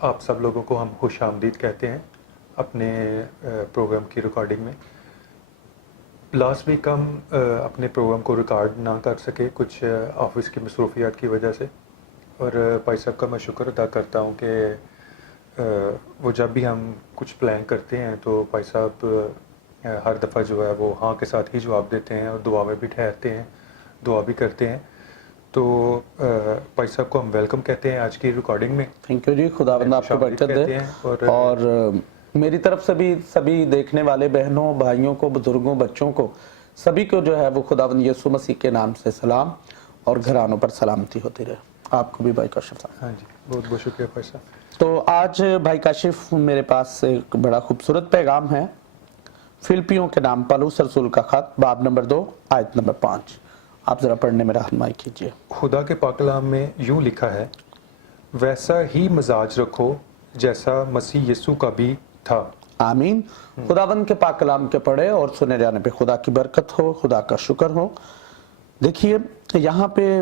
آپ سب لوگوں کو ہم خوش آمدید کہتے ہیں اپنے پروگرام کی ریکارڈنگ میں. لاسٹ ویک ہم اپنے پروگرام کو ریکارڈ نہ کر سکے کچھ آفس کی مصروفیات کی وجہ سے, اور بھائی صاحب کا میں شکر ادا کرتا ہوں کہ وہ جب بھی ہم کچھ پلان کرتے ہیں تو بھائی صاحب ہر دفعہ جو ہے وہ ہاں کے ساتھ ہی جواب دیتے ہیں اور دعا میں بھی ٹھہرتے ہیں, دعا بھی کرتے ہیں. تو بھائی صاحب کو ہم ویلکم کہتے ہیں آج کی ریکارڈنگ میں. تھینک یو جی, خداوند آپ کو برکت دے. اور میری طرف سے بھی سبھی دیکھنے والے بہنوں, بھائیوں کو, بزرگوں, بچوں کو, سبھی کو جو ہے وہ خداوند یسوع مسیح کے نام سے سلام اور گھرانوں پر سلامتی ہوتی رہے. آپ کو بھی بھائی کاشف. ہاں جی, بہت بہت شکریہ بھائی صاحب. تو آج بھائی کاشف میرے پاس ایک بڑا خوبصورت پیغام ہے. فلپیوں کے نام پالوس رسول کا خط, باب نمبر 2 آیت نمبر 5. آپ ذرا پڑھنے میں رہنمائی کیجئے. خدا کے پاک کلام میں یوں لکھا ہے, ویسا ہی مزاج رکھو جیسا مسیح یسوع کا بھی تھا. آمین. خداوند کے پاک کلام کے پڑھے اور سنے جانے پہ خدا کی برکت ہو, خدا کا شکر ہو. دیکھیے یہاں پہ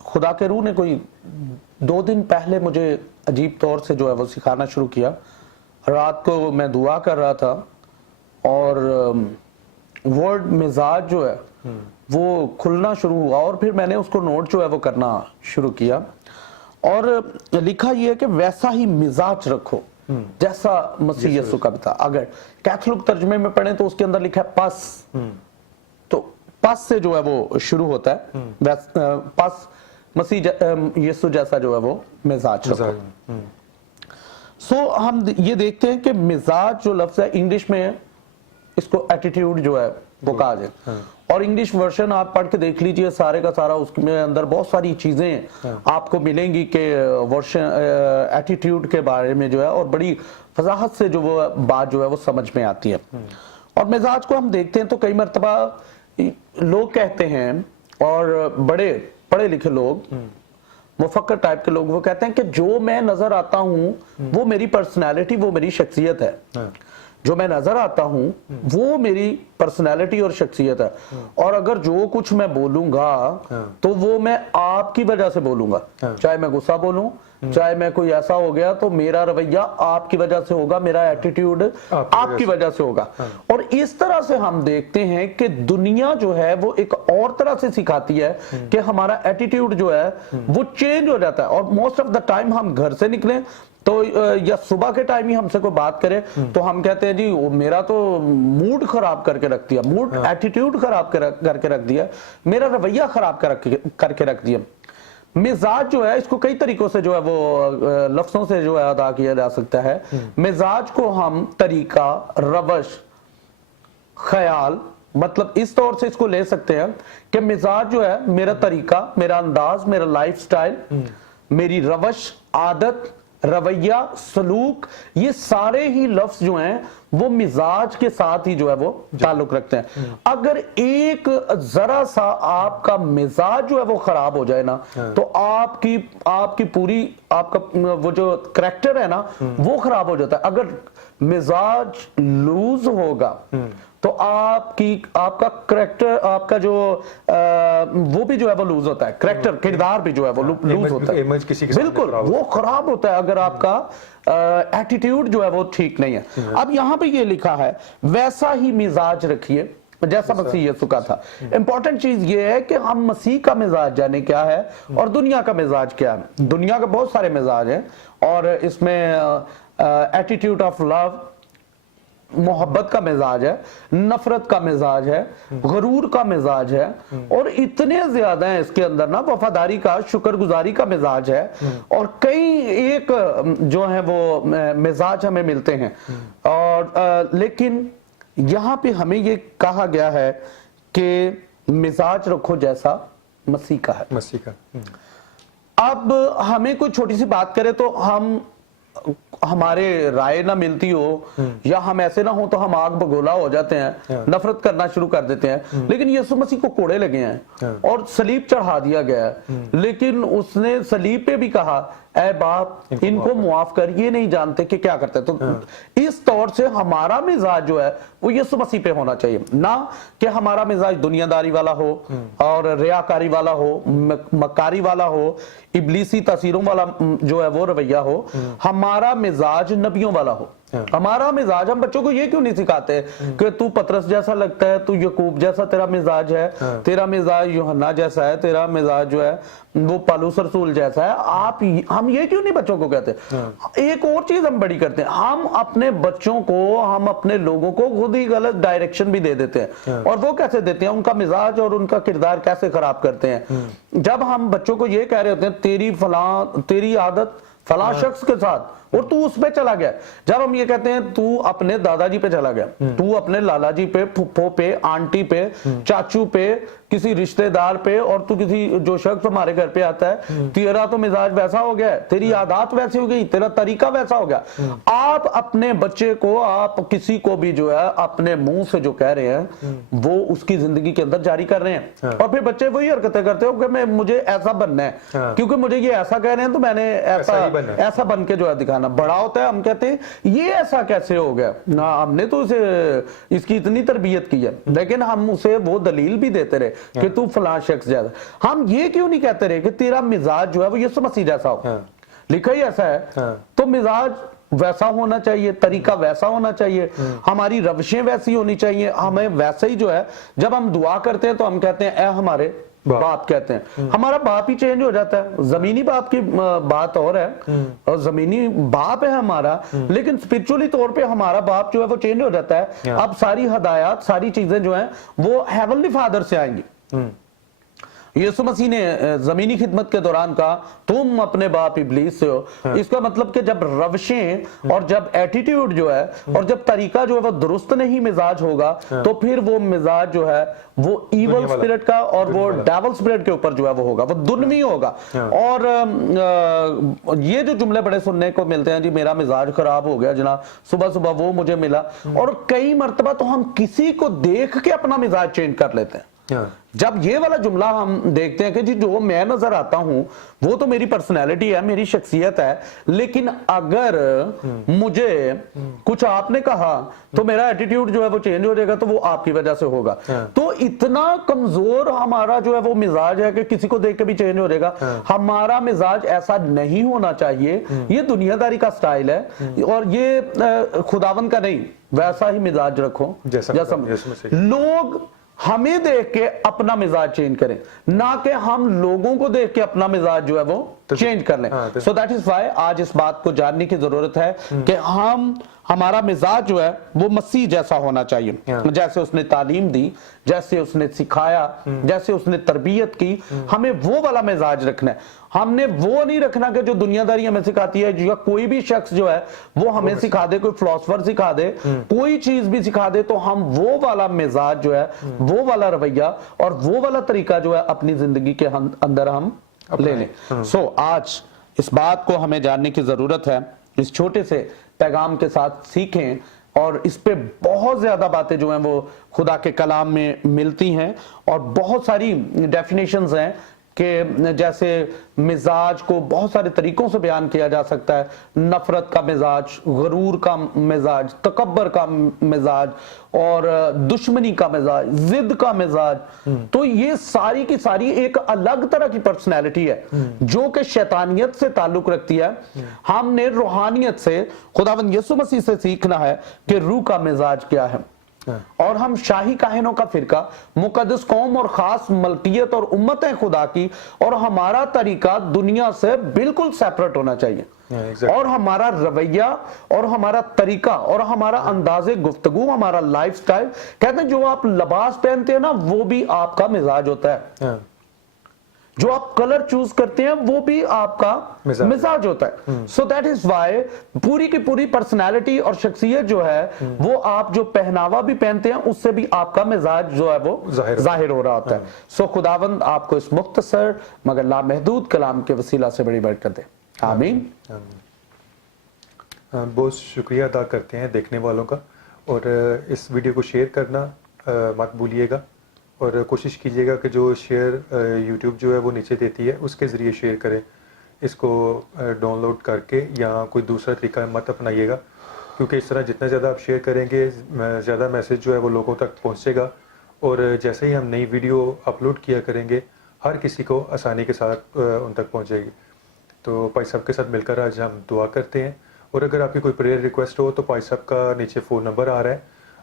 خدا کے روح نے کوئی 2 دن پہلے مجھے عجیب طور سے جو ہے وہ سکھانا شروع کیا. رات کو میں دعا کر رہا تھا اور ورڈ مزاج جو ہے وہ کھلنا شروع ہوا, اور پھر میں نے اس کو نوٹ جو ہے وہ کرنا شروع کیا, اور لکھا یہ ہے کہ ویسا ہی مزاج رکھو جیسا مسیح یسوع کا بھی تھا. اگر کیتھولک ترجمے میں پڑھیں تو اس کے اندر لکھا ہے پس, تو پس سے جو ہے وہ شروع ہوتا ہے. پس مسیح یسوع جیسا جو ہے وہ مزاج رکھو. سو ہم یہ دیکھتے ہیں کہ مزاج جو لفظ ہے انگلش میں اس کو ایٹیٹیوڈ جو ہے وہ کہا جائے, اور انگلش ورژن آپ پڑھ کے دیکھ لیجئے, سارے کا سارا اس میں اندر بہت ساری چیزیں آپ کو ملیں گی کہ ورژن ایٹیٹیوڈ کے بارے میں جو ہے اور بڑی فصاحت سے جو وہ بات جو ہے وہ سمجھ میں آتی ہے. اور مزاج کو ہم دیکھتے ہیں تو کئی مرتبہ لوگ کہتے ہیں, اور بڑے پڑھے لکھے لوگ, مفکر ٹائپ کے لوگ, وہ کہتے ہیں کہ جو میں نظر آتا ہوں وہ میری پرسنالٹی, وہ میری شخصیت ہے. جو میں نظر آتا ہوں وہ میری پرسنالٹی اور شخصیت ہے, اور اگر جو کچھ میں بولوں گا تو وہ میں آپ کی وجہ سے بولوں گا. چاہے میں غصہ بولوں, چاہے میں کوئی ایسا ہو گیا تو میرا رویہ آپ کی وجہ سے ہوگا, میرا ایٹیٹیوڈ آپ کی وجہ سے ہوگا. اور اس طرح سے ہم دیکھتے ہیں کہ دنیا جو ہے وہ ایک اور طرح سے سکھاتی ہے کہ ہمارا ایٹیٹیوڈ جو ہے وہ چینج ہو جاتا ہے. اور موسٹ آف دا ٹائم ہم گھر سے نکلیں تو یا صبح کے ٹائم ہی ہم سے کوئی بات کرے تو ہم کہتے ہیں جی میرا تو موڈ خراب کر کے رکھ دیا, موڈ ایٹیٹیوڈ خراب کر کے رکھ دیا, میرا رویہ خراب کر کے رکھ دیا. مزاج جو ہے اس کو کئی طریقوں سے جو ہے وہ لفظوں سے جو ہے ادا کیا جا سکتا ہے. مزاج کو ہم طریقہ, روش, خیال, مطلب اس طور سے اس کو لے سکتے ہیں کہ مزاج جو ہے میرا طریقہ, میرا انداز, میرا لائف سٹائل, میری روش, عادت, رویہ, سلوک, یہ سارے ہی لفظ جو ہیں وہ مزاج کے ساتھ ہی جو ہے وہ تعلق رکھتے ہیں. اگر ایک ذرا سا آپ کا مزاج جو ہے وہ خراب ہو جائے نا تو آپ کی پوری آپ کا وہ جو کریکٹر ہے نا وہ خراب ہو جاتا ہے. اگر مزاج لوز ہوگا تو آپ کا کریکٹر, آپ کا جو وہ بھی جو ہے وہ لوز ہوتا ہے, کریکٹر, کردار بھی جو ہے وہ لوز ہوتا ہے, بالکل وہ خراب ہوتا ہے اگر آپ کا ایٹیٹیوڈ جو ہے وہ ٹھیک نہیں ہے. اب یہاں پہ یہ لکھا ہے ویسا ہی مزاج رکھیے جیسا مسیح یسوع کا تھا. امپورٹنٹ چیز یہ ہے کہ ہم مسیح کا مزاج جانے کیا ہے اور دنیا کا مزاج کیا ہے. دنیا کا بہت سارے مزاج ہیں, اور اس میں ایٹیٹیوڈ آف لو, محبت کا مزاج ہے, نفرت کا مزاج ہے, غرور کا مزاج ہے, اور اتنے زیادہ ہیں اس کے اندر نا, وفاداری کا, شکر گزاری کا مزاج ہے, اور کئی ایک جو ہیں وہ مزاج ہمیں ملتے ہیں. اور لیکن یہاں پہ ہمیں یہ کہا گیا ہے کہ مزاج رکھو جیسا مسیح کا ہے. مسیح کا. اب ہمیں کوئی چھوٹی سی بات کرے تو ہمارے رائے نہ ملتی ہو یا ہم ایسے نہ ہوں تو ہم آگ بگولا ہو جاتے ہیں, نفرت کرنا شروع کر دیتے ہیں. لیکن یسوع مسیح کو کوڑے لگے ہیں اور صلیب چڑھا دیا گیا ہے, لیکن اس نے صلیب پہ بھی کہا اے باپ ان کو معاف کر, یہ نہیں جانتے کہ کیا کرتے. تو اس طور سے ہمارا مزاج جو ہے وہ یسوع مسیح پہ ہونا چاہیے, نہ کہ ہمارا مزاج دنیا داری والا ہو اور ریاکاری والا ہو, مکاری والا ہو, ابلیسی تاثیروں والا جو ہے وہ رویہ ہو. ہمارا مزاج نبیوں والا ہو. ہمارا مزاج, ہم بچوں کو یہ کیوں نہیں سکھاتے کہ تو پطرس جیسا لگتا ہے, تو یعقوب جیسا تیرا مزاج ہے, تیرا مزاج یوحنا جیسا ہے, تیرا مزاج جو ہے وہ پالوس رسول جیسا ہے. ہم یہ کیوں نہیں بچوں کو کہتے؟ ایک اور چیز ہم بڑی کرتے ہیں, ہم اپنے بچوں کو, ہم اپنے لوگوں کو خود ہی غلط ڈائریکشن بھی دے دیتے ہیں. اور وہ کیسے دیتے ہیں؟ ان کا مزاج اور ان کا کردار کیسے خراب کرتے ہیں. جب ہم بچوں کو یہ کہہ رہے ہوتے ہیں تیری عادت فلاں شخص کے ساتھ, اور تو اس پہ چلا گیا. جب ہم یہ کہتے ہیں تو اپنے دادا جی پہ چلا گیا, تو اپنے لالا جی پہ, پھپھو پہ, آنٹی پہ, چاچو پہ, کسی رشتہ دار پہ, اور تو کسی جو شخص ہمارے گھر پہ آتا ہے, تیرا تو مزاج ویسا ہو گیا ہے, تیری عادات ویسی ہو گئی, تیرا طریقہ ویسا ہو گیا. آپ اپنے بچے کو, آپ کسی کو بھی جو ہے اپنے منہ سے جو کہہ رہے ہیں وہ اس کی زندگی کے اندر جاری کر رہے ہیں, اور پھر بچے وہی حرکتیں کرتے ہو کہ مجھے ایسا بننا ہے, کیونکہ مجھے یہ ایسا کہہ رہے ہیں تو میں نے ایسا بن کے جو ہے دکھانا. بڑا ہوتا ہے ہم کہتے ہیں یہ ایسا کیسے ہو گیا, نہ ہم نے تو اس کی اتنی تربیت کی ہے, لیکن ہم اسے وہ دلیل بھی دیتے رہے کہ تو فلاں شخص جیسا. ہم یہ کیوں نہیں کہتے رہے کہ تیرا مزاج جو ہے وہ یسوع مسیح جیسا ہو, لکھا ہی ایسا ہے, تو مزاج ویسا ہونا چاہیے, طریقہ ویسا ہونا چاہیے, ہماری روشیں ویسی ہونی چاہیے. ہمیں ویسے ہی جو ہے, جب ہم دعا کرتے ہیں تو ہم کہتے ہیں اے ہمارے باپ کہتے ہیں. ہمارا باپ ہی چینج ہو جاتا ہے. زمینی باپ کی بات اور ہے, اور زمینی باپ ہے ہمارا, لیکن اسپرچولی طور پہ ہمارا باپ جو ہے وہ چینج ہو جاتا ہے. اب ساری ہدایات, ساری چیزیں جو ہیں وہ ہیونلی فادر سے آئیں گی. یسوع مسیح نے زمینی خدمت کے دوران کہا تم اپنے باپ ابلیس سے ہو. اس کا مطلب کہ جب روشیں اور جب ایٹیٹیوڈ جو ہے اور جب طریقہ جو ہے وہ درست نہیں مزاج ہوگا, تو پھر وہ مزاج جو ہے وہ ایول سپرٹ کا اور وہ ڈیول سپرٹ کے اوپر جو ہے وہ ہوگا, وہ دنوی ہوگا. اور یہ جو جملے بڑے سننے کو ملتے ہیں, جی میرا مزاج خراب ہو گیا جناب, صبح صبح وہ مجھے ملا, اور کئی مرتبہ تو ہم کسی کو دیکھ کے اپنا مزاج چینج کر لیتے ہیں. جب یہ والا جملہ ہم دیکھتے ہیں کہ جی جو میں نظر آتا ہوں وہ تو میری پرسنالٹی ہے, میری شخصیت ہے, لیکن اگر مجھے کچھ آپ نے کہا تو میرا ایٹیٹیوڈ جو ہے وہ چینج ہو جائے گا, تو وہ آپ کی وجہ سے ہوگا. تو اتنا کمزور ہمارا جو ہے وہ مزاج ہے کہ کسی کو دیکھ کے بھی چینج ہو جائے گا. ہمارا مزاج ایسا نہیں ہونا چاہیے. یہ دنیا داری کا سٹائل ہے, اور یہ خداوند کا نہیں. ویسا ہی مزاج رکھو جیسا لوگ ہمیں دیکھ کے اپنا مزاج چینج کریں, نہ کہ ہم لوگوں کو دیکھ کے اپنا مزاج جو ہے وہ چینج کر لیں. سو دیٹ از وائی آج اس بات کو جاننے کی ضرورت ہے کہ ہمارا مزاج جو ہے وہ مسیح جیسا ہونا چاہیے. جیسے اس نے تعلیم دی, جیسے اس نے سکھایا, جیسے اس نے تربیت کی, ہمیں وہ والا مزاج رکھنا ہے. ہم نے وہ نہیں رکھنا کہ جو دنیا داری ہمیں سکھاتی ہے, یا کوئی بھی شخص جو ہے وہ ہمیں سکھا دے, کوئی فلسفر سکھا دے, کوئی چیز بھی سکھا دے, تو ہم وہ والا مزاج جو ہے, وہ والا رویہ اور وہ والا طریقہ جو ہے اپنی زندگی کے اندر ہم لے لیں. سو آج اس بات کو ہمیں جاننے کی ضرورت ہے, اس چھوٹے سے پیغام کے ساتھ سیکھیں, اور اس پہ بہت زیادہ باتیں جو ہیں وہ خدا کے کلام میں ملتی ہیں, اور بہت ساری ڈیفینیشنز ہیں کہ جیسے مزاج کو بہت سارے طریقوں سے بیان کیا جا سکتا ہے. نفرت کا مزاج, غرور کا مزاج, تکبر کا مزاج, اور دشمنی کا مزاج, ضد کا مزاج. تو یہ ساری کی ساری ایک الگ طرح کی پرسنالٹی ہے جو کہ شیطانیت سے تعلق رکھتی ہے. ہم نے روحانیت سے, خداوند یسوع مسیح سے سیکھنا ہے کہ روح کا مزاج کیا ہے. اور ہم شاہی کاہنوں کا فرقہ, مقدس قوم اور خاص ملکیت اور امت خدا کی, اور ہمارا طریقہ دنیا سے بالکل سیپریٹ ہونا چاہیے. اور ہمارا رویہ اور ہمارا طریقہ اور ہمارا انداز گفتگو, ہمارا لائف سٹائل, کہتے ہیں جو آپ لباس پہنتے ہیں نا وہ بھی آپ کا مزاج ہوتا ہے. جو آپ کلر چوز کرتے ہیں وہ بھی آپ کا مزاج ہوتا ہے. سو دیٹ از وائی پوری کی پوری پرسنالٹی اور شخصیت جو ہے وہ آپ جو پہناوا بھی پہنتے ہیں اس سے بھی آپ کا مزاج جو ہے وہ ظاہر ہو رہا ہوتا ہے. سو خداوند آپ کو اس مختصر مگر لامحدود کلام کے وسیلہ سے بڑی برکت دے. آمین. بہت شکریہ ادا کرتے ہیں دیکھنے والوں کا, اور اس ویڈیو کو شیئر کرنا مت بھولیے گا, اور کوشش کیجیے گا کہ جو شیئر یوٹیوب جو ہے وہ نیچے دیتی ہے اس کے ذریعے شیئر کریں, اس کو ڈاؤن لوڈ کر کے یا کوئی دوسرا طریقہ مت اپنائیے گا، کیونکہ اس طرح جتنا زیادہ آپ شیئر کریں گے زیادہ میسج جو ہے وہ لوگوں تک پہنچے گا، اور جیسے ہی ہم نئی ویڈیو اپلوڈ کیا کریں گے ہر کسی کو آسانی کے ساتھ ان تک پہنچے گی۔ تو بھائی صاحب کے ساتھ مل کر آج ہم دعا کرتے ہیں، اور اگر آپ کی کوئی پریئر ریکویسٹ ہو تو بھائی صاحب کا نیچے فون نمبر آ رہا ہے،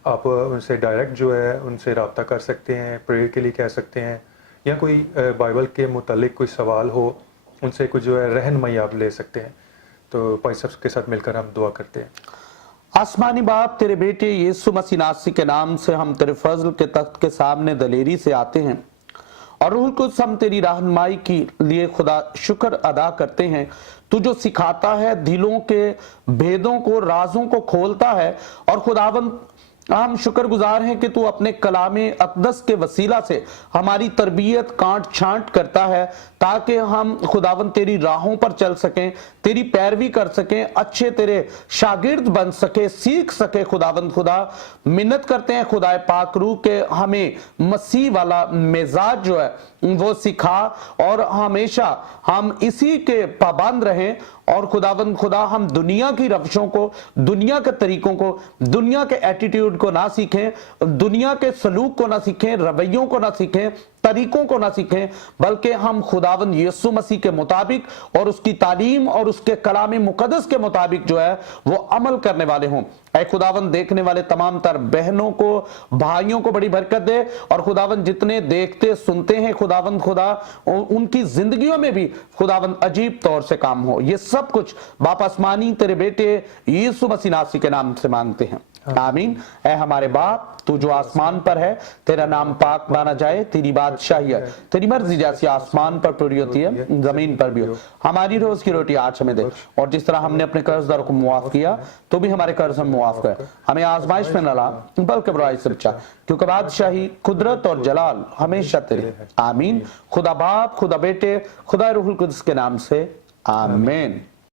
آپ ان سے ڈائریکٹ جو ہے ان سے رابطہ کر سکتے ہیں، پریئر کے لیے کہہ سکتے ہیں، یا کوئی بائبل کے متعلق کوئی سوال ہو ان سے کچھ جو ہے رہنمائی آپ لے سکتے ہیں۔ تو بھائی صاحب کے ساتھ مل کر ہم دعا کرتے ہیں۔ آسمانی باپ، تیرے بیٹے یسوع مسیح ناصری کے نام سے ہم تیرے فضل کے تخت کے سامنے دلیری سے آتے ہیں، اور روح القدس ہم تیری رہنمائی کے لیے خدا شکر ادا کرتے ہیں۔ تو جو سکھاتا ہے، دلوں کے بھیدوں کو، رازوں کو کھولتا ہے، اور خداوند ہم شکر گزار ہیں کہ تو اپنے کلام اقدس کے وسیلہ سے ہماری تربیت کانٹ چھانٹ کرتا ہے، تاکہ ہم خداوند تیری راہوں پر چل سکیں، تیری پیروی کر سکیں، اچھے تیرے شاگرد بن سکے، سیکھ سکے۔ خداوند خدا منت کرتے ہیں خدا پاک روح کے ہمیں مسیح والا مزاج جو ہے وہ سکھا، اور ہمیشہ ہم اسی کے پابند رہیں، اور خداوند خدا ہم دنیا کی روشوں کو، دنیا کے طریقوں کو، دنیا کے ایٹیٹیوڈ کو نہ سیکھیں، دنیا کے سلوک کو نہ سیکھیں، رویوں کو نہ سیکھیں، طریقوں کو نہ سیکھیں، بلکہ ہم خداوند یسوع مسیح کے مطابق اور اس کی تعلیم اور اس کے کلام مقدس کے مطابق جو ہے وہ عمل کرنے والے ہوں۔ اے خداوند دیکھنے والے تمام تر بہنوں کو، بھائیوں کو بڑی برکت دے، اور خداوند جتنے دیکھتے سنتے ہیں خداوند خدا ان کی زندگیوں میں بھی خداوند عجیب طور سے کام ہو۔ یہ سب کچھ باپ آسمانی تیرے بیٹے یسوع مسیح ناصری کے نام سے مانگتے ہیں، آمین۔ اے ہمارے باپ تو جو آسمان پر ہے، تیرا نام پاک مانا جائے، تیری بادشاہی ہے، تیری مرضی جیسی آسمان پر پوری ہوتی ہے زمین پر بھی ہو۔ ہماری روز کی روٹی آج ہمیں دے، اور جس طرح ہم نے اپنے قرض داروں کو معاف کیا تو بھی ہمارے قرض ہم معاف کر، ہمیں آزمائش میں نہ لا بلکہ برائی سے بچا، کیونکہ بادشاہی، قدرت اور جلال ہمیشہ تیرے، آمین۔ خدا باپ، خدا بیٹے، خدا روح القدس کے نام سے آمین۔